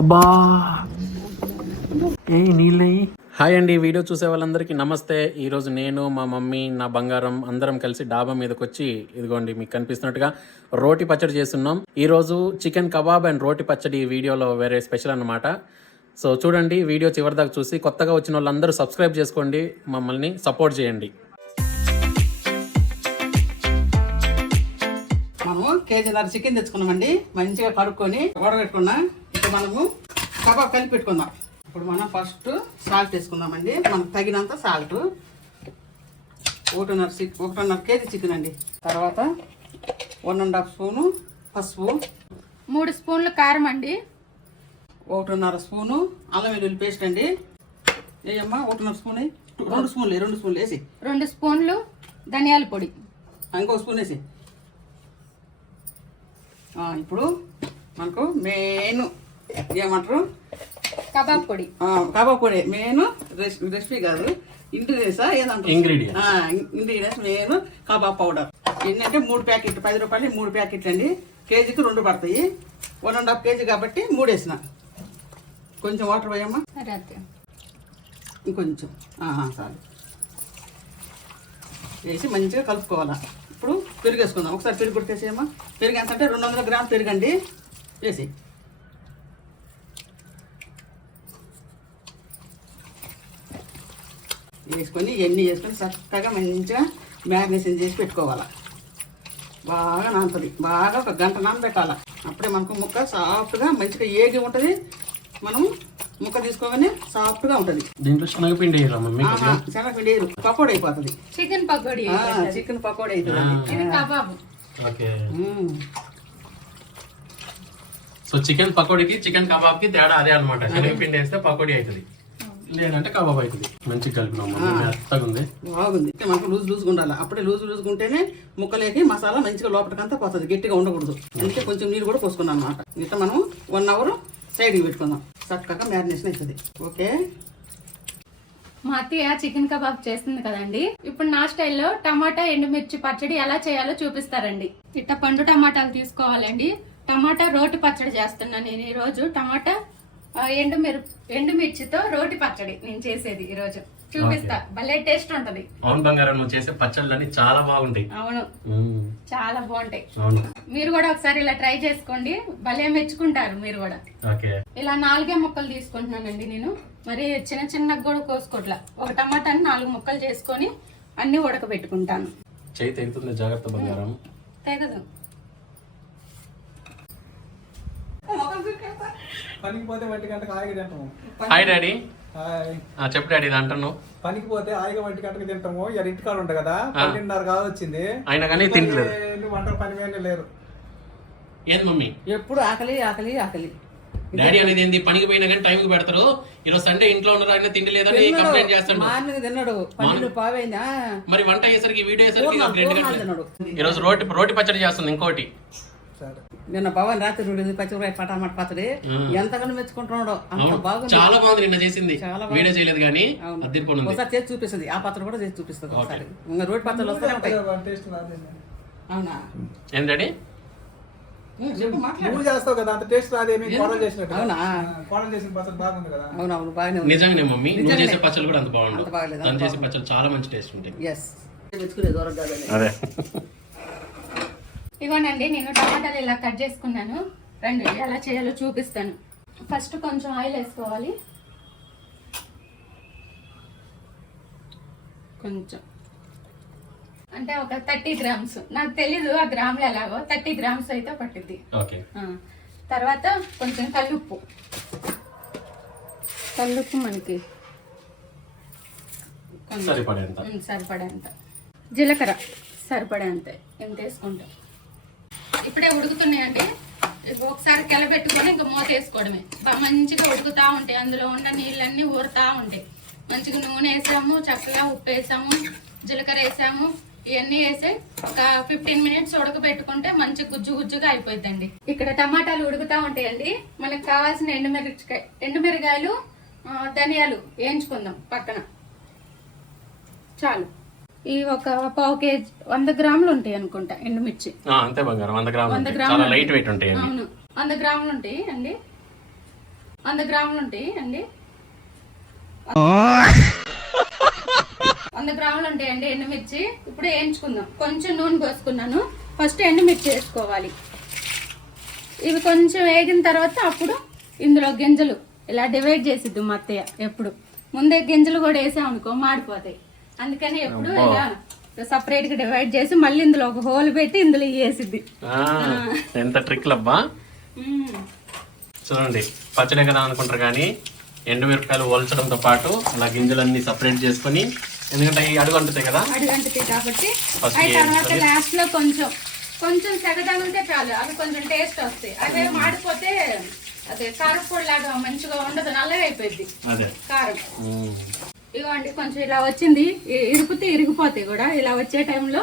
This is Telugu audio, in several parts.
అబ్బా ఏ నీళ్ళయి. హాయ్ అండి, వీడియో చూసే వాళ్ళందరికీ నమస్తే. ఈరోజు నేను మా మమ్మీ నా బంగారం అందరం కలిసి డాబా మీదకి వచ్చి ఇదిగోండి మీకు కనిపిస్తున్నట్టుగా రోటి పచ్చడి చేస్తున్నాం. ఈరోజు చికెన్ కబాబ్ అండ్ రోటి పచ్చడి వీడియోలో వేరే స్పెషల్ అన్నమాట. సో చూడండి, వీడియో చివరిదాకా చూసి కొత్తగా వచ్చిన వాళ్ళందరూ సబ్స్క్రైబ్ చేసుకోండి, మమ్మల్ని సపోర్ట్ చేయండి. మనము కేజీన్నర చికెన్ తెచ్చుకున్నామండి. మంచిగా కడుక్కొని ఉడబెట్టుకున్నా. ఇప్పుడు మనము కబాబ్ కలిపి పెట్టుకుందాం. ఇప్పుడు మనం ఫస్ట్ సాల్ట్ వేసుకుందామండి, మనకు తగినంత సాల్ట్. ఒకటిన్నర కేజీ చికెన్ అండి. తర్వాత 1.5 స్పూను పసుపు, 3 స్పూన్లు కారం అండి, 1.5 స్పూను అల్లం వెల్లుల్లి పేస్ట్ అండి. ఏమ్మా 1.5 స్పూన్, 2 స్పూన్లు వేసి, 2 స్పూన్లు ధనియాల పొడి, ఇంకో స్పూన్ వేసి. ఇప్పుడు మనకు మెయిన్ ఏమంటారు, కబాబ్ పొడి. కబాబ్ పొడి మెయిన్. రెసిపీ కాదు, ఇంగ్రీడియంట్స్ ఏదంటారు, ఇంగ్రీడియంట్స్ మెయిన్ కబాబ్ పౌడర్. ఏంటంటే 3 ప్యాకెట్లు, 10 రూపాయలు 3 ప్యాకెట్లు అండి. కేజీకి 2 పడతాయి. 1.5 కేజీ కాబట్టి 3 వేసిన. కొంచెం వాటర్ పోయమ్మా, ఇంకొంచెం చాలు వేసి మంచిగా కలుపుకోవాలా. ఇప్పుడు పెరుగు వేసుకుందాం. ఒకసారి పెరుగు కొట్టేసేయమ్మా. పెరుగు ఎంత అంటే 200 గ్రాములు పెరుగు అండి. వేసి వేసుకొని ఇవన్నీ వేసుకొని చక్కగా మంచిగా మ్యారినేషన్ చేసి పెట్టుకోవాలి. బాగా నానుతుంది. బాగా 1 గంట నానబెట్టాలి. అప్పుడే మనకు ముక్క సాఫ్ట్గా మంచిగా ఏగి ఉంటుంది. మనం ముక్క తీసుకోగానే సాఫ్ట్గా ఉంటుంది. దీంట్లో శనగపిండి శనగపిండి పకోడీ అయిపోతుంది. చికెన్ పకోడీ, చికెన్ పకోడీ అవుతుంది. కబాబ్. సో చికెన్ పకోడీకి చికెన్ కబాబ్ కి తేడా అదే అనమాట. శనగపిండి వేస్తే పకోడీ అవుతుంది, లేదంటే కబాబ్ అవుతుంది. మంచిగా కలిపినాం, మెత్తగా ఉంది, బాగుంది. మనకు లూజ్గా ఉండాలి. అప్పుడే లూజ్గా ఉంటేనే ముక్కలేకి మసాలా మంచిగా లోపలికంతా పోతుంది, గట్టిగా ఉండకూడదు. అందుకే కొంచెం నీళ్ళు కూడా పోసుకున్నాం అనమాట. ఇట్లా మనం 1 అవర్ సైడ్కి పెట్టుకుందాం. చక్కగా మ్యారినేషన్ అవుతుంది. ఓకే, మా అత్తయ్య చికెన్ కబాబ్ చేస్తుంది కదండి. ఇప్పుడు నా స్టైల్లో టమాటా ఎండుమిర్చి పచ్చడి ఎలా చేయాలో చూపిస్తారండి. ఇట్ట పండు టమాటాలు తీసుకోవాలండి. టమాటా రోటి పచ్చడి చేస్తున్నా నేను ఈరోజు. టమాటా ఎండుమిర్చితో రోటి పచ్చడి నేను చేసేది ఈరోజు. చూపిస్తా, భలే టేస్ట్ ఉంటది. అవును బంగారం, నువ్వు చేసే పచ్చళ్ళని చాలా బాగుంటాయి. అవును, చాలా బాగుంటాయి. మీరు కూడా ఒకసారి ఇలా ట్రై చేసుకోండి, భలే మెచ్చుకుంటారు మీరు కూడా. ఇలా 4 ముక్కలు తీసుకుంటున్నానండి నేను. మరి చిన్న చిన్న కూడా కోసుకోవట్లా. ఒక టమాటాని 4 ముక్కలు చేసుకొని అన్ని ఉడకబెట్టుకుంటాను. చేయి తెగుతుంది, జాగ్రత్త బంగారం. తెగదు. పనికి పోతే 1 గంటకు ఆగి తింటాము. Hi daddy. చెప్పు డాడీ, ఇది అంటాను. పనికి పోతే ఆయిగా 1 గంటకు తింటాము. ఇంటికాడ ఉంటా కదా, 12:30 కావచ్చింది. అయినా కానీ తింటలేదు. వంట పని మీద లేరు. ఏది మమ్మీ ఎప్పుడు ఆకలి ఆకలి ఆకలి. డాడీ అనేది ఏంది, పనికి పోయినా కానీ టైంకి పెడతారు. ఈరోజు సండే ఇంట్లో ఉన్నారు, ఆయన తిండి లేదని కంప్లైంట్ చేస్తాడు. మార్నింగ్ తిన్నాడు, 12 పావైందా. మరి వంట అయ్యేసరికి వీడియో అయ్యేసరికి 2 గంటలు. ఈరోజు రోటి పచ్చడి చేస్తుంది. ఇంకోటి నిన్న పవన్ రాత్రి 2 పచ్చిమిరపకాయ టమాటా పచ్చడి ఎంతగానో మెచ్చుకుంటున్నాడు. అంత బాగుంది, చాలా బాగుంది. నిన్న చేసింది, వీడియో చేయలేదు కానీ ఒకసారి చేసి చూపిస్తుంది. ఆ పచ్చడి కూడా చేసి చూపిస్తుంది ఒకసారి. ఇంకా రోటి పచ్చళ్ళు వస్తూనే ఉంటాయి. అవునా ఏం డాడీ నువ్వు చేస్తావు కదా, అంత టేస్ట్ రాదేమి. కోడలు చేసినట్టు. అవునా, కోడలు చేసిన పచ్చడి బాగుంది కదా. అవునవును, బాగానే ఉంది. నిజంగానే మమ్మీ, నువ్వు చేసే పచ్చళ్ళు కూడా అంత బాగుండదు. తను చేసే పచ్చళ్ళు చాలా మంచి టేస్ట్ ఉంటాయి. మెచ్చుకునే దూరం కాదని. అదే ఇవ్వనండి, నేను టమాటాలు ఇలా కట్ చేసుకున్నాను. రండి ఎలా చేయాలో చూపిస్తాను. ఫస్ట్ కొంచెం ఆయిల్ వేసుకోవాలి. కొంచెం అంటే ఒక 30 గ్రామ్స్. నాకు తెలీదు ఆ గ్రాములు ఎలాగో. 30 గ్రామ్స్ అయితే పట్టింది. తర్వాత కొంచెం కల్లుప్పు మనకి సరిపడేంత. జీలకర్ర సరిపడేంత ఎంత వేసుకుంటాం. ఇప్పుడే ఉడుకుతున్నాయండి. ఒకసారి కెలబెట్టుకొని ఇంకా మూత వేసుకోవడమే. మంచిగా ఉడుకుతా ఉంటాయి. అందులో ఉన్న నీళ్ళన్నీ ఊరుతా ఉంటాయి. మంచిగా నూనె వేసాము, చక్కగా ఉప్పు వేసాము, జీలకర్ర వేసాము, ఇవన్నీ వేసి ఒక 15 మినిట్స్ ఉడకబెట్టుకుంటే మంచి గుజ్జుగా అయిపోయిందండి. ఇక్కడ టమాటాలు ఉడుకుతా ఉంటాయండి. మనకు కావాల్సిన ఎండుమిరకాయలు, ధనియాలు వేయించుకుందాం పక్కన. చాలు. ఈ ఒక పావు కేజీ 100 గ్రాములు ఉంటాయి అనుకుంటా ఎండుమిర్చి. అంతే బంగారం, 100 గ్రాములు. చాలా లైట్ వెయిట్ ఉంటాయి. అవును, 100 గ్రాములు ఉంటాయి అండి. 100 గ్రాములు ఉంటాయి అండి. 100 గ్రాములు ఉంటాయండి ఎండుమిర్చి. ఇప్పుడు వేయించుకుందాం. కొంచెం నూనె పోసుకున్నాను. ఫస్ట్ ఎండుమిర్చి వేసుకోవాలి. ఇవి కొంచెం వేగిన తర్వాత అప్పుడు ఇందులో గింజలు ఇలా డివైడ్ చేసిద్దు మా అత్తయ్య. ఎప్పుడు ముందే గింజలు కూడా వేసామనుకో మాడిపోతాయి. అందుకని ఎప్పుడు ఇలా సపరేట్ గా డివైడ్ చేసి మళ్ళీ ఇందులో ఒక హోల్ పెట్టి ఇందులో వేసిద్ది. ఎంత ట్రిక్ లబ్బా. చూడండి, పచ్చడి కదా అనుకుంటారు కానీ ఎండుమిరపకాయలు ఒలచడంతో పాటు అలా గింజలన్నీ సపరేట్ చేసుకొని, ఎందుకంటే ఈ అడుగు అంటుతాయి కదా, అడుగు అంటుతాయి కాబట్టి. అవి తర్వాత లాస్ట్ లో కొంచెం కొంచెం సెగ తగిలితే చాలు, అవి కొంచెం టేస్ట్ వస్తాయి. అవే మాడిపోతే అదే కారపొడి లాగా మంచిగా ఉండదు, నల్లగా అయిపోయింది కారం. ఇవ్వండి కొంచెం ఇలా వచ్చింది, ఇరిగితే ఇరిగిపోతాయి కూడా. ఇలా వచ్చే టైంలో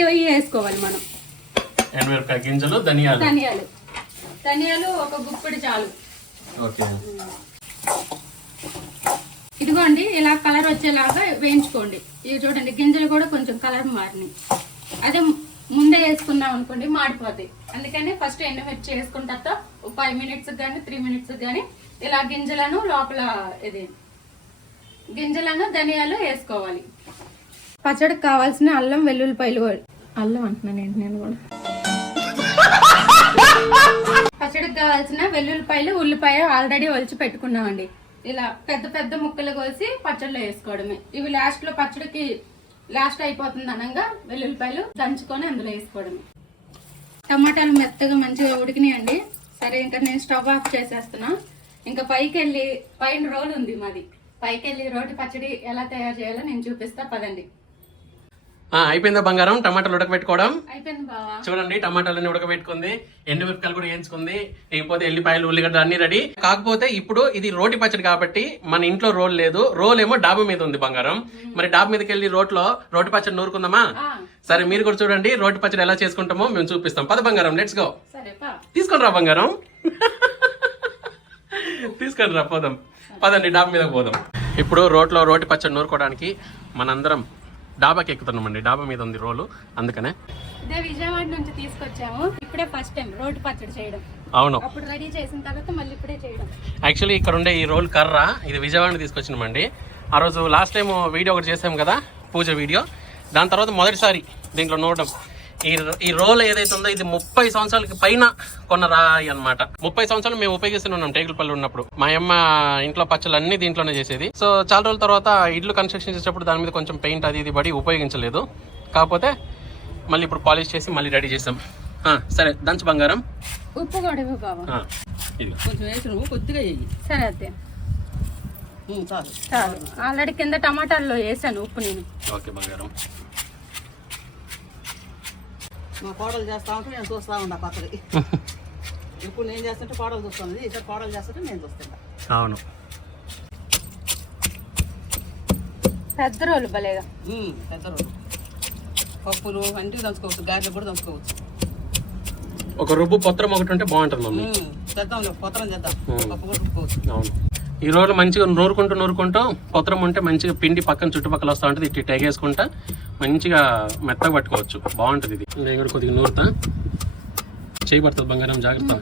ఇవి వేసుకోవాలి మనం. ఎండుమిరపకాయ గింజలు, ధనియాలు ఒక గుప్పిడి చాలు. ఇదిగోండి ఇలా కలర్ వచ్చేలాగా వేయించుకోండి. ఇవి చూడండి గింజలు కూడా కొంచెం కలర్ మారినాయి. అదే ముందే వేసుకున్నాం అనుకోండి మాడిపోతాయి. అందుకని ఫస్ట్ ఎండుమిర్చి వేసుకున్న తర్వాత 5 minutes కానీ 3 minutes కానీ ఇలా గింజలను లోపల గింజలను ధనియాలు వేసుకోవాలి. పచ్చడికి కావాల్సిన అల్లం వెల్లుల్లిపాయలు, అల్లం అంటున్నాను నేను కూడా. పచ్చడికి కావాల్సిన వెల్లుల్లిపాయలు, ఉల్లిపాయ ఆల్రెడీ ఒలిచి పెట్టుకున్నామండి. ఇలా పెద్ద పెద్ద ముక్కలు కోసి పచ్చడిలో వేసుకోవడమే. ఇవి లాస్ట్ లో పచ్చడికి లాస్ట్ అయిపోతుంది అనగా వెల్లుల్లిపాయలు దంచుకొని అందులో వేసుకోవడమే. టమాటాలు మెత్తగా మంచిగా ఉడికినాయండి. సరే ఇంకా నేను స్టవ్ ఆఫ్ చేసేస్తున్నా. ఇంకా పైకి వెళ్ళి పైన రోల్ ఉంది మాది, పైకి వెళ్ళి రోటి పచ్చడి ఎలా తయారు చేయాలో నేను చూపిస్తా పదండి. అయిపోయిందా బంగారం టమాటాలు ఉడకబెట్టుకోవడం? అయిపోయింది బావా. చూడండి టమాటాలన్నీ ఉడకబెట్టుకుంది, ఎండుమిరపకాయలు కూడా వేయించుకుంది, లేకపోతే ఎల్లిపాయలు ఉల్లిగడ్డ అన్ని రెడీ. కాకపోతే ఇప్పుడు ఇది రోటి పచ్చడి కాబట్టి మన ఇంట్లో రోల్ లేదు, రోల్ ఏమో డాబా మీద ఉంది బంగారం. మరి డాబా మీదకి వెళ్ళి రోటి పచ్చడి నూరుకుందామా? సరే మీరు కూడా చూడండి రోటి పచ్చడి ఎలా చేసుకుంటామో మేము చూపిస్తాం. పద బంగారం, లెట్స్ గో. తీసుకొని రా బంగారం, తీసుకొని రా, పోదాం పదండి డాబా మీద పోదాం. ఇప్పుడు రోటి పచ్చడి నూరుకోవడానికి మనందరం డాబాకి ఎక్కుతున్నామండి. డాబా మీద ఉంది రోలు, అందుకనే. ఇదే విజయవాడ నుంచి తీసుకొచ్చాము. ఇప్పుడే ఫస్ట్ టైం రోటి పచ్చడి చేయడం. అవును, అప్పుడు రెడీ చేసిన తర్వాత మళ్ళీ ఇప్పుడే చేయడం. యాక్చువల్లీ ఇక్కడ ఉండే ఈ రోల్ కర్ర ఇది విజయవాడ తీసుకొచ్చినామండి. ఆ రోజు లాస్ట్ టైం వీడియో ఒకటి చేసాం కదా, పూజ వీడియో. దాని తర్వాత మొదటిసారి దీంట్లో నూరడం. ఈ రోల్ ఏదైతే ఉందో ఇది 30 సంవత్సరాలకి పైన కొన్న రాయి అనమాట. 30 సంవత్సరాలు మేము ఉపయోగిస్తున్నాం టేకులపల్లి ఉన్నప్పుడు. మా అమ్మ ఇంట్లో పచ్చళ్ళు అన్ని దీంట్లోనే చేసేది. సో చాలా రోజుల తర్వాత ఇల్లు కన్స్ట్రక్షన్ చేసేటప్పుడు దాని మీద కొంచెం పెయింట్ అది ఇది పడి ఉపయోగించలేదు. కాకపోతే మళ్ళీ ఇప్పుడు పాలిష్ చేసి మళ్ళీ రెడీ చేసాం. సరే దంచు బంగారం. ఉప్పు కూడా బాబా కొంచెం వేసి నువ్వు కొద్దిగా వేయి. సరే అదే చాలు చాలు. ఆల్రెడీ కింద టమాటాల్లో వేసాను ఉప్పు నేను. ఓకే బంగారం. మా కోడలు చేస్తా ఉంటే నేను చూస్తా ఉన్నా పక్కకి. ఇప్పుడు నేను చేస్తుంటే కోడలు చూస్తుంది, ఈసారి కోడలు చేస్తుంటే నేను చూస్తున్నా. అవును, పెద్ద రోలు భలేగా. పెద్ద రోజు పప్పులు అన్నీ దంచుకోవచ్చు, గారెలు కూడా దంచుకోవచ్చు. ఒక రుబ్బు పొత్రం ఒకటి ఉంటే బాగుంటుంది మమ్మీ. చేద్దాం పొత్రం చేద్దాం, పప్పు కూడా రుబ్బుకోవచ్చు. అవును, ఈ రోజు మంచిగా నూరుకుంటూ పొత్రం ఉంటే మంచిగా పిండి పక్కన చుట్టుపక్కల వస్తూ ఉంటుంది. ఇట్టి టెగేసుకుంటా మంచిగా మెత్తగా పట్టుకోవచ్చు, బాగుంటుంది ఇది. నేను కూడా కొద్దిగా నూరుతా, చేయబడుతుంది బంగారం జాగ్రత్త.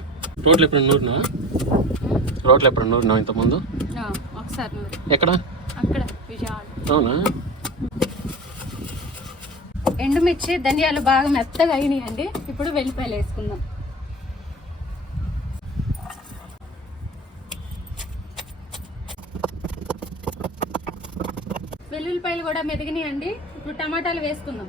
రోడ్లు ఎప్పుడు నూరినావా? ఇంతకుముందు ఒకసారి ఎక్కడ? అక్కడ విజయవాడ. అవునా? ఎండుమిర్చి ధనియాలు బాగా మెత్తగా అయినాయండి. ఇప్పుడు వెల్లిపాయలు వేసుకుందాం. వెల్లుల్లిపాయలు కూడా మెదిగినాయండి. ఇప్పుడు టమాటాలు వేసుకుందాం.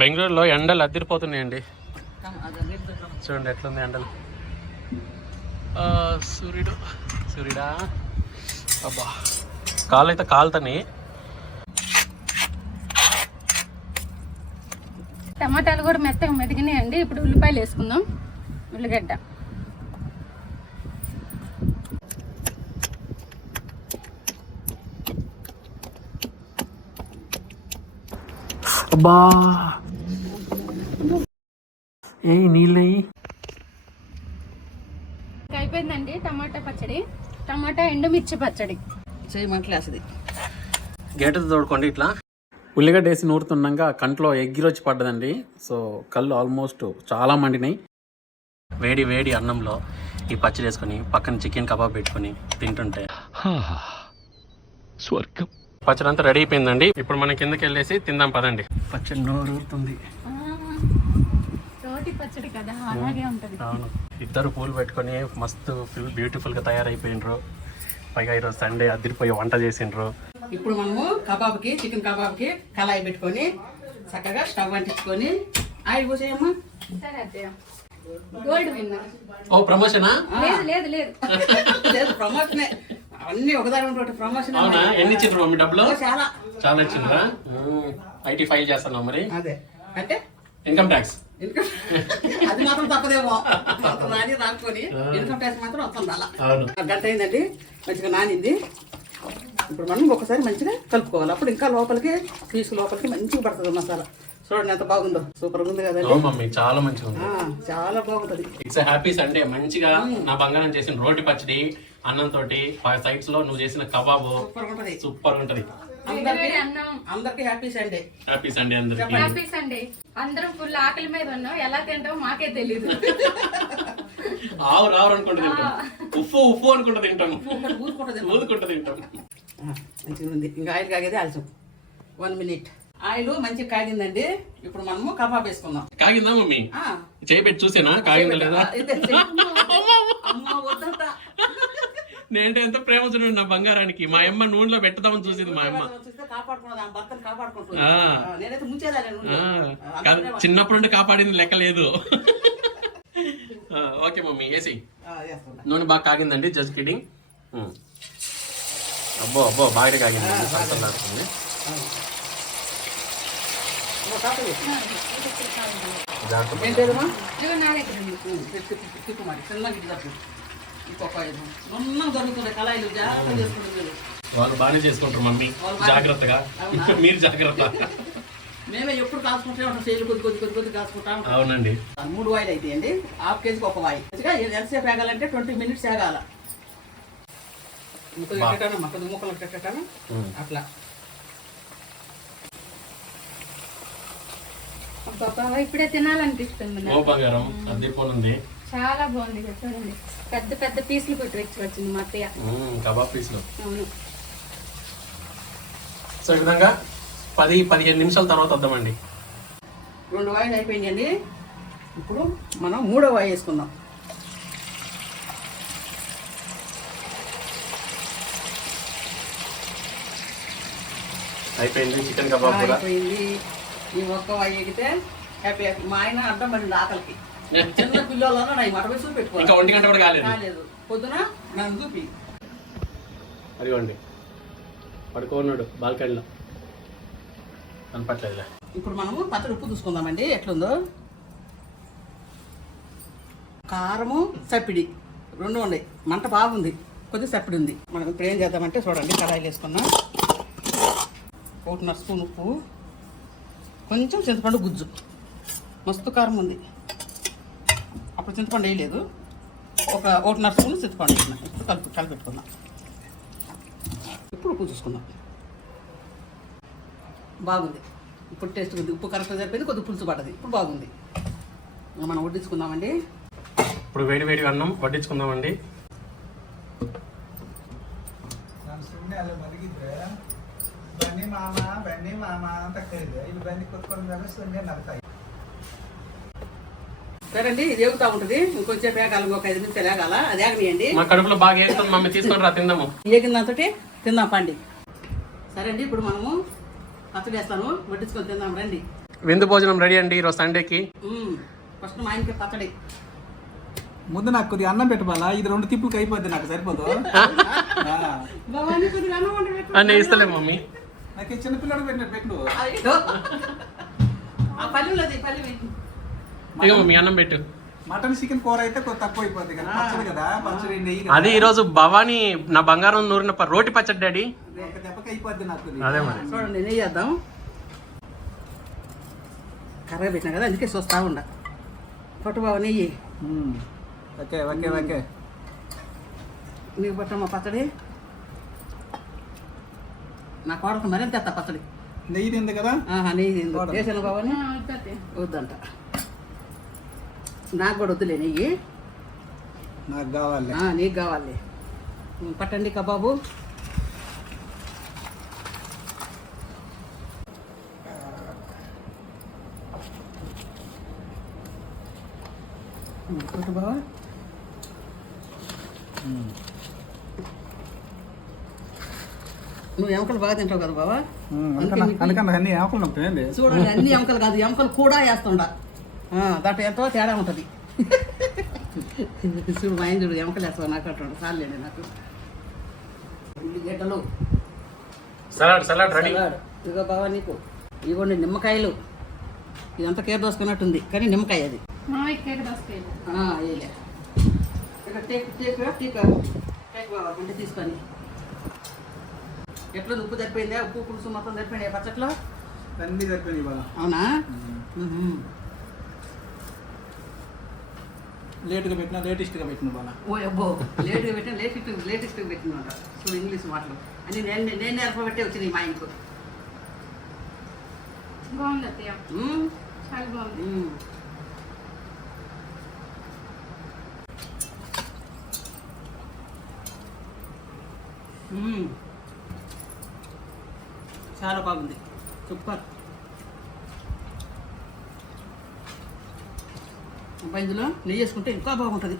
బెంగళూరులో ఎండలు అదిరిపోతున్నాయండి. చూడండి ఎట్లుంది ఎండలు. సూర్యుడా అబ్బా, కాళ్ళు అయితే కాలుతాయి. టమాటాలు కూడా మెత్తగా మెదిగినాయండి. ఇప్పుడు ఉల్లిపాయలు వేసుకుందాం. ఉల్లిగడ్డ అబ్బా, ఏ నీళ్ళు అయిపోయిందండి. టమాటా పచ్చడి, టమాటా ఎండుమిర్చి పచ్చడి చేయమంటలేస్తుంది. గేటతో తోడుకోండి ఇట్లా. ఉల్లిగడ్డ వేసి నూరుతున్నాక కంట్లో ఎగ్గిరొచ్చి పడ్డదండి. సో కళ్ళు ఆల్మోస్ట్ చాలా మండినాయి. వేడి వేడి అన్నంలో ఈ పచ్చడి వేసుకొని పక్కన చికెన్ కబాబ్ పెట్టుకొని తింటుంటే స్వర్గం. పచ్చడి అంతా రెడీ అయిపోయిందండి. ఇప్పుడు మనం కిందకి వెళ్ళేసి తిందాం పదండి. పచ్చడి నూరుతుంది. రోటి పచ్చడి కదా, అలాగే ఉంటది. అవును, ఇద్దరు పూలు పెట్టుకొని మస్తు బ్యూటిఫుల్ గా తయారైపోయినరు. పైగా ఈరోజు సండే అదిరిపోయి వంట చేసిండ్రు. ఇప్పుడు మనము కబాబ్కి, చికెన్ కబాబ్కి కళాయి పెట్టుకొని చక్కగా స్టవ్ అంటించుకొని ఆయిల్ పోసేయమ్మా. సరే అత్తయ్య. Gold winner. ఓ ప్రమోషనా? లేదు లేదు లేదు లేదు, ప్రమోషనే. అన్ని ఒకదాని ఒకటి ప్రమోషన్. అవునా? ఎన్ని ఇచ్చిండ్రు మమ్మీ డబ్బులు? చాలా చాలా ఇచ్చిండ్రా? ఐటీ ఫైల్ చేస్తున్నావు మరి? అదే అంటే ఇన్కమ్ ట్యాక్స్. అది మాత్రం తప్పదేమో. నాని రాకపోని ఇన్కమ్ ట్యాక్స్ మాత్రం వస్తుంది అలా. అవును. గంట అయిందండి, మంచిగా నానింది. ఇప్పుడు మనం ఒకసారి మంచిగా కలుపుకోవాలి. అప్పుడు ఇంకా లోపలికి పీసు లోపలికి మంచిగా పడుతుంది మసాలా. చూడండి ఎంత బాగుందో, సూపర్ ఉంది కదండి. మమ్మీ చాలా మంచిగా ఉంది. చాలా బాగుంటది. It's happy Sunday. మంచిగా నా బంగారం చేసిన రోటి పచ్చడి అన్నం తోటి 5 sides లో నువ్వు చేసిన కబాబు సూపర్ ఉంటది. సూపర్ ఉంటది. అందరికి హ్యాపీ సండే. హ్యాపీ సండే అందరికి. Happy Sunday. అందరం ఫుల్ ఆకలి మీద ఉన్నాం, ఎలా తింటాం మాకే తెలీదు. ఆవురు ఆవురు అనుకుంటూ తింటాం, ఉప్పు ఉప్పు అనుకుంటూ తింటాం, ఊదుకుంటూ తింటాం. మంచిగా ఉంది. ఇంకా ఆయిల్ కాగేది ఆలస్యం. 1 minute. ఆయిల్ మంచిగా కాగిందండి. ఇప్పుడు మనము కబాబ్ వేసుకుందాం. కాగిందా మమ్మీ? చేయబెట్టి చూసేనా కాగిందా లేదా? నేనంటే ఎంత ప్రేమ చూడండి నా బంగారానికి. మా అమ్మ నూనెలో పెట్టదామని చూసింది మా అమ్మ. చిన్నప్పుడు నుండి కాపాడింది లెక్క లేదు. ఓకే మమ్మీ వేసి. నూనె బాగా కాగిందండి. Just kidding. అబ్బో అబ్బో బాగా కాగింది. సలసలాడుతుంది. వాళ్ళు బాగానే చేసుకుంటారు మమ్మీ, జాగ్రత్తగా. మీరు జాగ్రత్త. మేమే ఎప్పుడు కాల్చుకుంటే ఉంటాం, చేతులు కొద్ది కొద్ది కొద్ది కొద్ది కాల్చుకుంటాం. అవునండి. 3 ఆయిల్ అయితే అండి, ½ కేజీకి 1 ఆయిల్. ఎంతసేపు వేగాలంటే 20 minutes వేగాల. కొద్ది ముక్కలు పెట్టాను అట్లా. ఇప్పుడే తినాలనిపిస్తుంది. ఓ బంగారం అదిరిపోనుంది. చాలా బాగుంది చూడండి. పెద్ద పెద్ద పీసులు కొట్టి వచ్చింది మా అత్తయ్య. కబాబ్ పీసులు. అవును. సో ఈ విధంగా 10-15 నిమిషాల తర్వాత వద్దామండి. 2 ఆయిల్ అయిపోయిందండి. ఇప్పుడు మనం 3వ ఆయిల్ వేసుకుందాం. అయిపోయింది చికెన్ కబాబ్ కూడా. అయిపోయింది. ఈ 1 ఆయిల్ ఎగితే హ్యాపీ హ్యాపీ. మా ఆయన అర్థం మరి ఆకలికి చిన్న పిల్లలను మట వేసి పెట్టుకోవాలి. ఇంకా 1 గంట కూడా కాలేదు. పొద్దున నన్ను చూపి అదిగోండి పడుకోన్నాడు బాల్కనీలో, కనపట్లేదులే. ఇప్పుడు మనము పచ్చడి ఉప్పు చూసుకుందామండి ఎట్లుందో. కారము చప్పిడి 2 ఉన్నాయి. మంట బాగుంది, కొద్దిగా చప్పిడి ఉంది. మనం ఇప్పుడు ఏం చేద్దామంటే చూడండి, కడాయిలు వేసుకున్నాం. 1.5 స్పూన్ ఉప్పు, కొంచెం చింతపండు గుజ్జు. మస్తు కారం ఉంది. అప్పుడు చింతపండు వేయలేదు. 1.5 స్పూన్ చింతపండు వేసిన. ఇప్పుడు కలిపెట్టుకుందాం. ఇప్పుడు ఉప్పు చూసుకుందాం. బాగుంది. ఇప్పుడు టేస్ట్ ఉంది. ఉప్పు కరెక్ట్గా సరిపోయింది. కొద్దిగా పులుసు పడ్డది. ఇప్పుడు బాగుంది. మనం వడ్డించుకుందామండి. ఇప్పుడు వేడి వేడి అన్నం వడ్డించుకుందామండి. సరేండి, ఇది ఎగుతా ఉంటుంది. ఇంకొంచెం వేగాలి, ఒక 5 నిమిషాలు వేగాల. అది ఏగనియండి. మా కడుపులో బాగా వేస్తుంది మమ్మీ, తీసుకొని రా తిందాము. ఏగిన దాంతో తిందాం పండి. సరే అండి, ఇప్పుడు మనము పచ్చడి వేస్తాను, వడ్డించుకొని తిందాం రండి. విందు భోజనం రెడీ అండి ఈరోజు సండేకి. ఫస్ట్ మా ఆయనకి పచ్చడి. ముందు నాకు కొద్దిగా అన్నం పెట్టబాలా, ఇది 2 తిప్పులకి అయిపోద్ది, నాకు సరిపోదు. నేను ఇస్తలే మమ్మీ. నాకు చిన్నపిల్లడు పెట్టు. ఇక మమ్మీ అన్నం పెట్టు. మటన్ చికెన్ కూర అయితే కొంచెం తక్కువ అయిపోద్ది కదా, పచ్చడి కదా, పచ్చడి నెయ్యి. అది ఈరోజు భవానీ నా బంగారం నూరిన రోటి పచ్చడి డాడీ. ఒక దెబ్బకి అయిపోద్ది నాకు. అదే మరి. చూడండి, నెయ్యి చేద్దాం. కర్ర పెట్టినా కదా, అందుకే చూస్తా ఉండ. పట్టు బావ నెయ్యి. Okay okay okay. నీకు పట్టమ్మా పచ్చడి. నా కోడకు మరింత పచ్చడి. నెయ్యి తింది కదా నెయ్యి తిందు వేసాను బాబాని వద్దు. వద్దంట. నాకు కూడా వద్దులే నెయ్యి. నాకు కావాలి. నీకు కావాలి. పట్టండి కబాబు. కొట్టు బావా. నువ్వు ఎముకలు బాగా తింటావు కదా బావా. అందుకని అన్ని ఆకులు నొప్పుతాయండి. చూడండి అన్ని ఎముకలు కాదు, ఎముకలు కూడా వేస్తుండ. దాంట్లో ఎంతో తేడా ఉంటుంది. చూడు మా ఆయన చూడు ఎముకలు వేస్తావు నాకు అంటాడు. చాలండి నాకు. ఉల్లిగడ్డలు, సలాడ్ రెడీ. ఇదిగో బావా నీకు ఇదిగోండి నిమ్మకాయలు. ఇదంతా కేర్ దోసుకున్నట్టుంది కానీ నిమ్మకాయ అది. మామయ్య కేక్ దోసకాయలు. వేయలే. ఇక టేక్ బావా అంటే తీసుకొని. ఎట్లా ఉప్పు సరిపోయిందా? ఉప్పు పులుసు మొత్తం సరిపోయిందా పచ్చట్లో? అన్ని సరిపోయినాయి ఇవాళ. అవునా? లేట్గా పెట్టినా లేటెస్ట్గా పెట్టిన ఇవాళ. ఓ అబ్బో, లేట్గా పెట్టిన లేటెస్ట్గా పెట్టినమాట. చూడు ఇంగ్లీష్ మాటలు అని నేను నేర్పబెట్టే వచ్చినాయి మా ఇంట్లో. బాగుంది అత్తయ్య, చాలా బాగుంది. చాలా బాగుంది, సూపర్. ఇందులో నెయ్యి వేసుకుంటే ఇంకా బాగుంటుంది.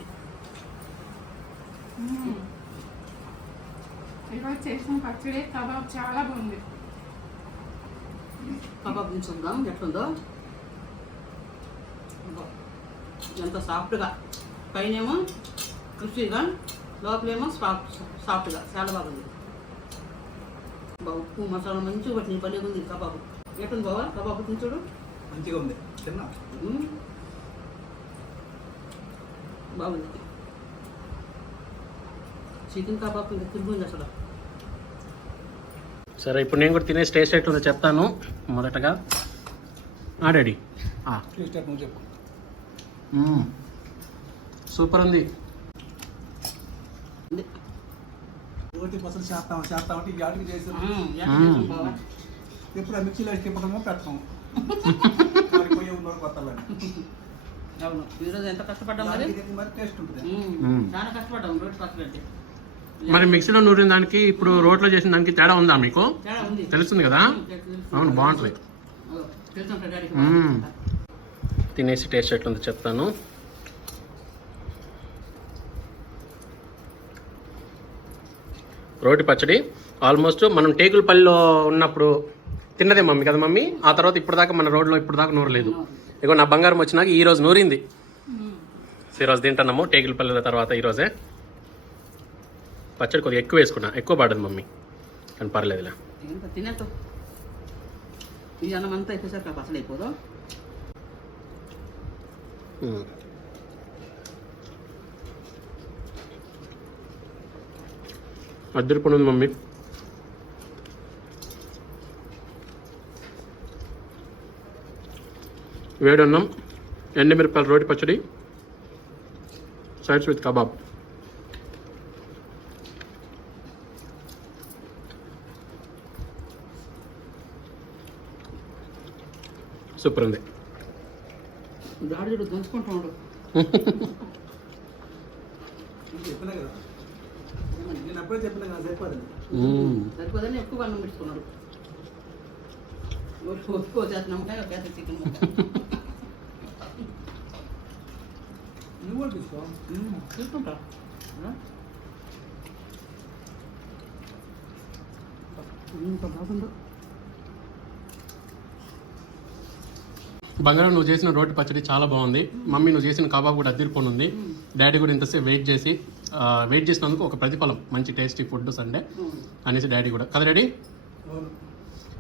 ఈరోజు చేసిన పచ్చడి కబాబ్ చాలా బాగుంది. కబాబ్ నుంచి చూద్దాం ఎట్లుందో. ఎంత సాఫ్ట్గా, పైనేమో క్రిస్పీగా, లోపలేమో సాఫ్ట్గా చాలా బాగుంది. ఉప్పు మసాలా మంచిగా పట్టిన పల్లె ఉంది కబాబు. ఎట్టుంది బావా కబాబు తించుడు? మంచిగా ఉంది. తిన్నా బాగుంది. చికెన్ కబాబ్ ఇంకా తిరుగుంది అసలు. సరే ఇప్పుడు నేను కూడా తినే టేస్ట్ ఎట్లుందో చెప్తాను. మొదటగా డాడీ టేస్ట్ నువ్వు చెప్పు. సూపర్ ఉంది. రోటి పసలు చేస్తా ఉంటే ఈ ఆటికి చేసి ఎప్పుడు ఆ మిక్సీలో తిప్పడమో పెట్టడం. అవును, ఈరోజు ఎంత కష్టపడ్డాం మరి. మరి టేస్ట్ ఉంటుంది. చాలా కష్టపడ్డాం రోటి పచ్చడి అంటే. మరి మిక్సీలో నూరిన దానికి ఇప్పుడు రోట్లో చేసిన దానికి తేడా ఉందా మీకు? తేడా ఉంది, తెలుస్తుంది కదా. అవును, బాగుంటుంది. తెలుసుంటా డాడీ. తినేసి టేస్ట్ ఎట్లుందో చెప్తాను. రోటి పచ్చడి ఆల్మోస్ట్ మనం టేకులపల్లిలో ఉన్నప్పుడు తిన్నదే మమ్మీ కదా మమ్మీ. ఆ తర్వాత ఇప్పుడు దాకా మన రోడ్లో ఇప్పుడు దాకా నూరలేదు. ఇగో నా బంగారం వచ్చినాక ఈ రోజు నూరింది. ఈరోజు తింటున్నాము టేకులపల్లిల తర్వాత. ఈరోజే పచ్చడి కొద్దిగా ఎక్కువ వేసుకున్నా, ఎక్కువ పడదు మమ్మీ కానీ పర్లేదులే. తినేతో ఈ అన్నం అంతా ఎక్కువసారి పచ్చడి అయిపోదు. అద్దరిపోయింది మమ్మీ. వేడన్నం, ఎండుమిరపకాయల రోటి పచ్చడి, సైడ్స్ విత్ కబాబ్. సూపర్ ఉంది. దాడుడు దంచుకుంటాడు. చెప్పినా కదా, నేను అప్పుడే చెప్పినా కదా సరిపోదండి. సరిపోదని ఎక్కువ అన్నం పెట్టుకున్నాడు. ఎక్కువ చేస్తున్నాం కానీ ఒక చికెన్ నువ్వు కూడా తీసుకో. చూసుకుంటా. ఇంత బాగుందో. బంగారం నువ్వు చేసిన రోటి పచ్చడి చాలా బాగుంది. మమ్మీ నువ్వు చేసిన కబాబ్ కూడా అదిరిపోను ఉంది. డాడీ కూడా ఇంతసేపు వెయిట్ చేసినందుకు ఒక ప్రతిఫలం, మంచి టేస్టీ ఫుడ్ సండే అనేసి డాడీ కూడా కదా డాడీ.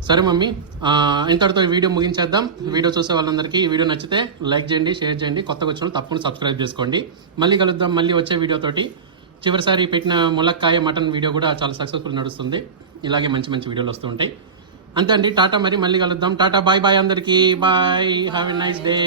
సరే మమ్మీ, ఇంతటితో ఈ వీడియో ముగించేద్దాం. వీడియో చూసే వాళ్ళందరికీ ఈ వీడియో నచ్చితే లైక్ చేయండి, షేర్ చేయండి. కొత్తగా వచ్చిన వాళ్ళు తప్పకుండా సబ్స్క్రైబ్ చేసుకోండి. మళ్ళీ కలుద్దాం మళ్ళీ వచ్చే వీడియోతోటి. చివరిసారి పెట్టిన ములక్కాయ మటన్ వీడియో కూడా చాలా సక్సెస్ఫుల్ నడుస్తుంది. ఇలాగే మంచి మంచి వీడియోలు వస్తూ ఉంటాయి. అంతే అండి, టాటా. మళ్ళీ కలుద్దాం. టాటా, బాయ్ బాయ్ అందరికీ. Bye, have a nice day.